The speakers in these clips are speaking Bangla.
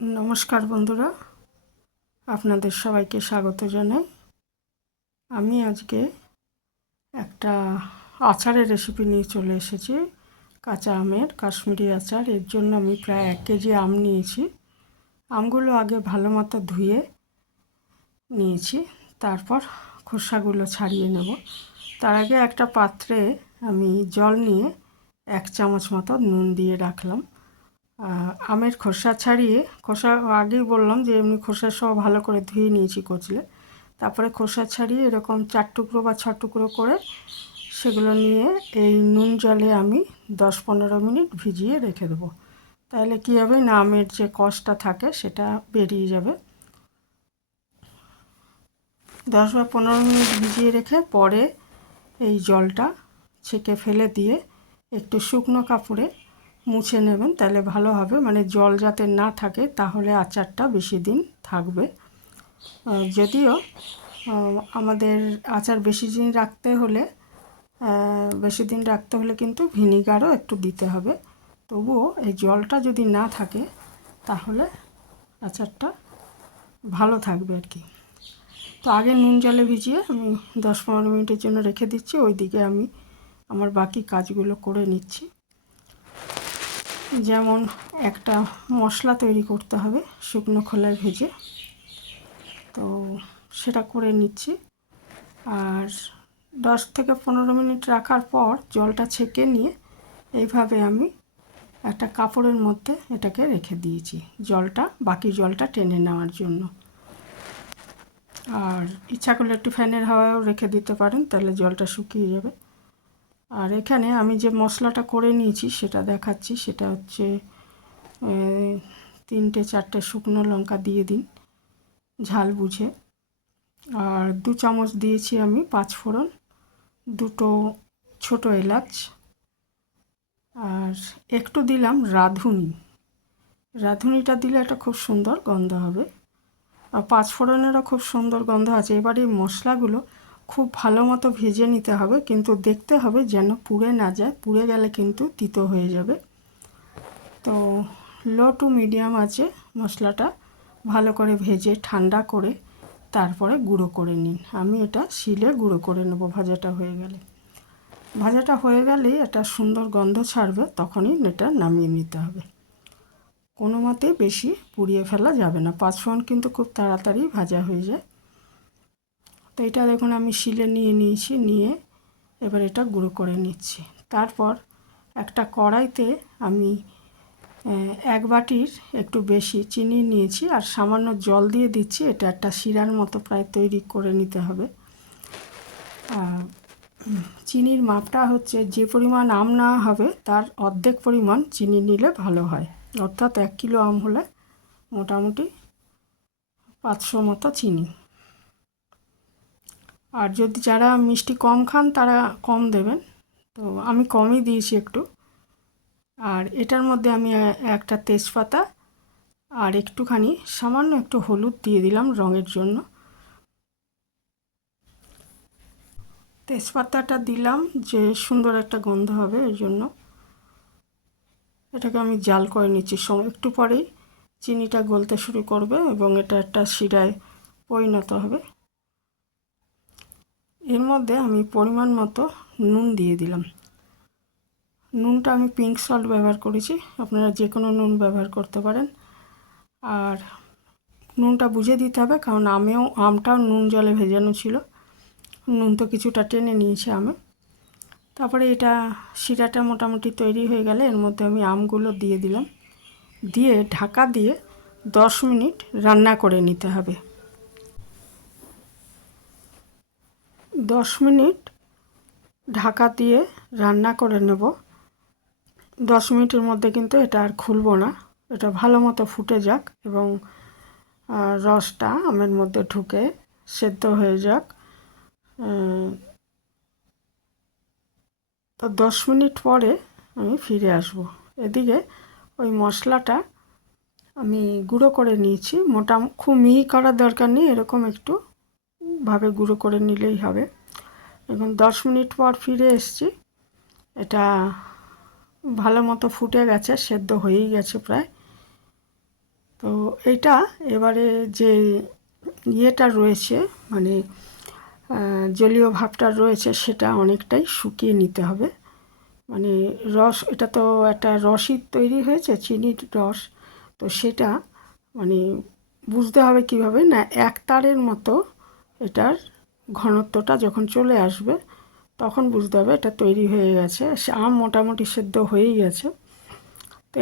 নমস্কার বন্ধুরা, আপনাদের সবাইকে স্বাগত জানাই। আমি আজকে একটা আচারের রেসিপি নিয়ে চলে এসেছি। কাঁচা আমের কাশ্মীরি আচার। এর জন্য আমি প্রায় 1 কেজি আম নিয়েছি। আমগুলো আগে ভালো মতো ধুয়ে নিয়েছি, তারপর খোসাগুলো ছাড়িয়ে নেব। তার আগে একটা পাত্রে আমি জল নিয়ে 1 চামচ মতো নুন দিয়ে রাখলাম। আমের খোসা ছাড়িয়ে, খোসা আগেই বললাম যে এমনি খোসা সহ ভালো করে ধুয়ে নিয়েছি কচলে। তারপরে খোসা ছাড়িয়ে এরকম 4 টুকরো বা 6 টুকরো করে সেগুলো নিয়ে এই নুন জলে আমি 10-15 মিনিট ভিজিয়ে রেখে দেবো। তাহলে কী হবে না, আমের যে কষটা থাকে সেটা বেরিয়ে যাবে। 10 বা 15 মিনিট ভিজিয়ে রেখে পরে এই জলটা ছেঁকে ফেলে দিয়ে একটু শুকনো কাপড়ে মুছে নেবেন, তাহলে ভালো হবে। মানে জল যাতে না থাকে, তাহলে আচারটা বেশি দিন থাকবে। যদিও আমাদের আচার বেশি দিন রাখতে হলে কিন্তু ভিনিগারও একটু দিতে হবে। তবুও এই জলটা যদি না থাকে তাহলে আচারটা ভালো থাকবে আর কি। তো আগে নুন জলে ভিজিয়ে আমি 10-15 মিনিটের জন্য রেখে দিচ্ছি। ওইদিকে আমি আমার বাকি কাজগুলো করে নিচ্ছি। যেমন একটা মশলা তৈরি করতে হবে শুকনো খোলায় ভেজে, তো সেটা করে নিচ্ছি। আর 10 থেকে 15 মিনিট রাখার পর জলটা ছেঁকে নিয়ে এইভাবে আমি একটা কাপড়ের মধ্যে এটাকে রেখে দিয়েছি, বাকি জলটা টেনে নেওয়ার জন্য। আর ইচ্ছা করলে একটু ফ্যানের হাওয়ায়ও রেখে দিতে পারেন, তাহলে জলটা শুকিয়ে যাবে। আর এখানে আমি যে মশলাটা করে নিয়েছি সেটা দেখাচ্ছি। সেটা হচ্ছে 3-4টে শুকনো লঙ্কা দিয়ে দিন ঝাল বুঝে। আর 2 চামচ দিয়েছি আমি 5 ফোড়ন, 2টো ছোটো এলাচ, আর একটু দিলাম রাঁধুনিটা দিলে একটা খুব সুন্দর গন্ধ হবে। আর 5 ফোড়নেরও খুব সুন্দর গন্ধ আছে। এবার এই মশলাগুলো খুব ভালো মতো ভেজে নিতে হবে, কিন্তু দেখতে হবে যেন পুড়ে না যায়। পুড়ে গেলে কিন্তু তিতো হয়ে যাবে। তো লো টু মিডিয়াম আছে মশলাটা ভালো করে ভেজে ঠান্ডা করে তারপরে গুঁড়ো করে নিন। আমি এটা শিলে গুঁড়ো করে নেব। ভাজাটা হয়ে গেলেই একটা সুন্দর গন্ধ ছাড়বে, তখনই এটা নামিয়ে নিতে হবে। কোনো মতেই বেশি পুড়িয়ে ফেলা যাবে না। 5 ফোড়ন কিন্তু খুব তাড়াতাড়ি ভাজা হয়ে যায়। তো এটা দেখুন আমি শিলে নিয়ে এবার এটা গুঁড়ো করে নিচ্ছি। তারপর একটা কড়াইতে আমি 1 বাটির একটু বেশি চিনি নিয়েছি আর সামান্য জল দিয়ে দিচ্ছি। এটা একটা শিরার মতো প্রায় তৈরি করে নিতে হবে। চিনির মাপটা হচ্ছে যে পরিমাণ আম নেওয়া হবে তার অর্ধেক পরিমাণ চিনি নিলে ভালো হয়। অর্থাৎ 1 কিলো আম হলে মোটামুটি 500 মতো চিনি। আর যদি যারা মিষ্টি কম খান তারা কম দেবেন, তো আমি কমই দিয়েছি একটু। আর এটার মধ্যে আমি একটা তেজপাতা আর একটুখানি সামান্য একটু হলুদ দিয়ে দিলাম রঙের জন্য। তেজপাতাটা দিলাম যে সুন্দর একটা গন্ধ হবে, এই জন্য এটাকে আমি জাল করে নিচ্ছি। একটু পরেই চিনিটা গলতে শুরু করবে এবং এটা একটা শিরায় পরিণত হবে। এর মধ্যে আমি পরিমাণ মতো নুন দিয়ে দিলাম। নুনটা আমি পিঙ্ক সল্ট ব্যবহার করেছি, আপনারা যে কোনো নুন ব্যবহার করতে পারেন। আর নুনটা বুঝে দিতে হবে, কারণ আমটাও নুন জলে ভেজানো ছিল। নুন তো কিছুটা টেনে নিয়েছে আমে। তারপরে এটা শিরাটা মোটামুটি তৈরি হয়ে গেলে এর মধ্যে আমি আমগুলো দিয়ে দিলাম। দিয়ে ঢাকা দিয়ে 10 মিনিট রান্না করে নিতে হবে। 10 মিনিট ঢাকা দিয়ে রান্না করে নেব। 10 মিনিটের মধ্যে কিন্তু এটা আর খুলবো না। এটা ভালো মতো ফুটে যাক এবং রসটা আমের মধ্যে ঢুকে সেদ্ধ হয়ে যাক। তো 10 মিনিট পরে আমি ফিরে আসব। এদিকে ওই মশলাটা আমি গুঁড়ো করে নিয়েছি। খুব মিহি করার দরকার নেই, এরকম একটু ভাবে গুঁড়ো করে নিলেই হবে। এখন 10 মিনিট পর ফিরে এসেছি। এটা ভালো মতো ফুটে গেছে, সেদ্ধ হয়েই গেছে প্রায়। তো এইটা এবারে যে ইয়েটা রয়েছে মানে জলীয় ভাবটা রয়েছে সেটা অনেকটাই শুকিয়ে নিতে হবে। মানে রস, এটা তো একটা রসই তৈরি হয়েছে, চিনির রস। তো সেটা মানে বুঝতে হবে কিভাবে না, এক তারের মতো এটার ঘনত্বটা যখন চলে আসবে তখন বুঝতে হবে এটা তৈরি হয়ে গেছে। আম মোটামুটি সেদ্ধ হয়েই গেছে। তো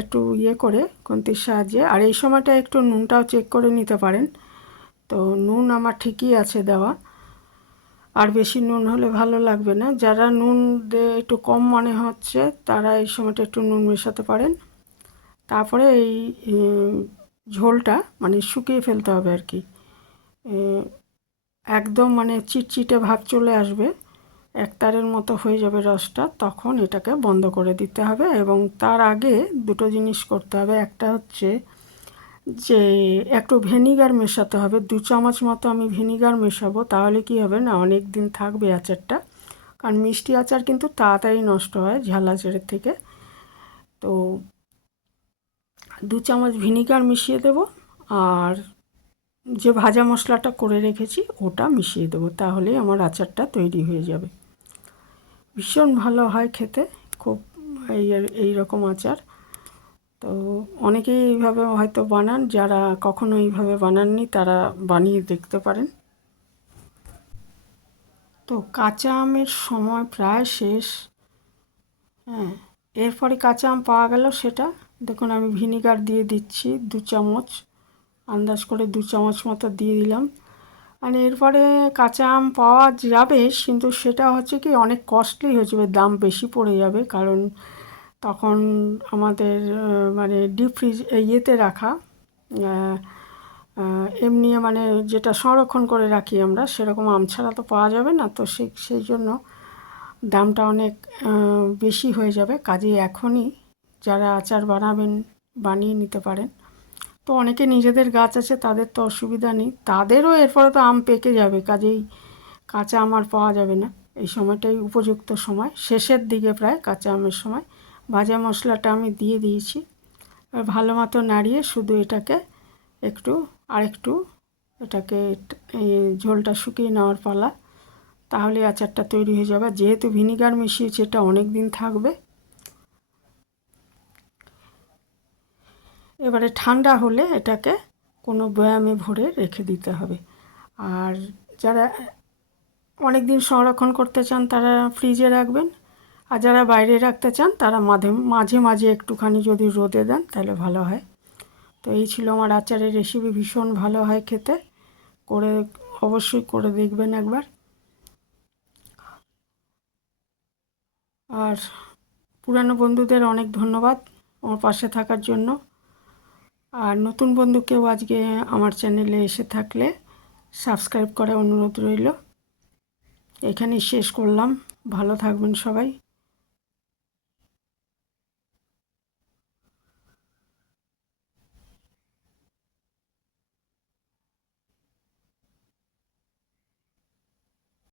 একটু ইয়ে করে খুন্তির সাহায্যে, আর এই সময়টা একটু নুনটাও চেক করে নিতে পারেন। তো নুন আমার ঠিকই আছে দেওয়া, আর বেশি নুন হলে ভালো লাগবে না। যারা নুন একটু কম মনে হচ্ছে তারা এই সময়টা একটু নুন মেশাতে পারেন। তারপরে এই ঝোলটা মানে শুকিয়ে ফেলতে হবে আর কি। একদম মানে চিটচিটে ভাব চলে আসবে, একতারের মতো হয়ে যাবে রসটা, তখন এটাকে বন্ধ করে দিতে হবে। এবং তার আগে দুটো জিনিস করতে হবে। একটা হচ্ছে যে একটু ভিনিগার মেশাতে হবে, 2 চামচ মতো আমি ভিনিগার মেশাবো। তাহলে কি হবে না, অনেক দিন থাকবে আচারটা। কারণ মিষ্টি আচার কিন্তু তাড়াতাড়ি নষ্ট হয় ঝাল আচারের থেকে। তো 2 চামচ ভিনিগার মিশিয়ে দেব, আর যে ভাজা মশলাটা করে রেখেছি ওটা মিশিয়ে দেবো, তাহলেই আমার আচারটা তৈরি হয়ে যাবে। ভীষণ ভালো হয় খেতে, খুব এই রকম আচার। তো অনেকেই এইভাবে হয়তো বানান, যারা কখনো এইভাবে বানাননি তারা বানিয়ে দেখতে পারেন। তো কাঁচা আমের সময় প্রায় শেষ। হ্যাঁ, এরপরে কাঁচা আম পাওয়া গেল, সেটা দেখুন আমি ভিনিগার দিয়ে দিচ্ছি 2 চামচ, আন্দাজ করে 2 চামচ মতো দিয়ে দিলাম। মানে এরপরে কাঁচা আম পাওয়া যাবে, কিন্তু সেটা হচ্ছে কি অনেক কস্টলি হয়ে যাবে, দাম বেশি পড়ে যাবে। কারণ তখন আমাদের মানে ডিপ ফ্রিজ ইয়েতে রাখা, এমনি মানে যেটা সংরক্ষণ করে রাখি আমরা, সেরকম আম ছাড়া তো পাওয়া যাবে না। তো সেই জন্য দামটা অনেক বেশি হয়ে যাবে। কাজেই এখনই যারা আচার বানাবেন বানিয়ে নিতে পারেন। তো অনেকে নিজেদের গাছ আছে, তাদের তো অসুবিধা নেই, তাদেরও এরপরে তো আম পেকে যাবে, কাজেই কাঁচা আম আর পাওয়া যাবে না। এই সময়টাই উপযুক্ত সময়, শেষের দিকে প্রায় কাঁচা আমের সময়। ভাজা মশলাটা আমি দিয়ে দিয়েছি, আর ভালো মতো নাড়িয়ে শুধু এটাকে আরেকটু এটাকে ঝোলটা শুকিয়ে নেওয়ার পালা, তাহলে আচারটা তৈরি হয়ে যাবে। যেহেতু ভিনিগার মিশিয়েছি এটা অনেক দিন থাকবে। এবারে ঠান্ডা হলে এটাকে কোনো বয়ামে ভরে রেখে দিতে হবে। আর যারা অনেক দিন সংরক্ষণ করতে চান তারা ফ্রিজে রাখবেন, আর যারা বাইরে রাখতে চান তারা মাঝে মাঝে একটুখানি যদি রোদে দেন তাহলে ভালো হয়। তো এই ছিল আমার আচারের রেসিপি, ভীষণ ভালো হয় খেতে, করে অবশ্যই করে দেখবেন একবার। আর পুরানো বন্ধুদের অনেক ধন্যবাদ আমার পাশে থাকার জন্য। আর নতুন বন্ধু কেউ আজকে আমার চ্যানেলে এসে থাকলে সাবস্ক্রাইব করার অনুরোধ রইল। এখানেই শেষ করলাম, ভালো থাকবেন সবাই।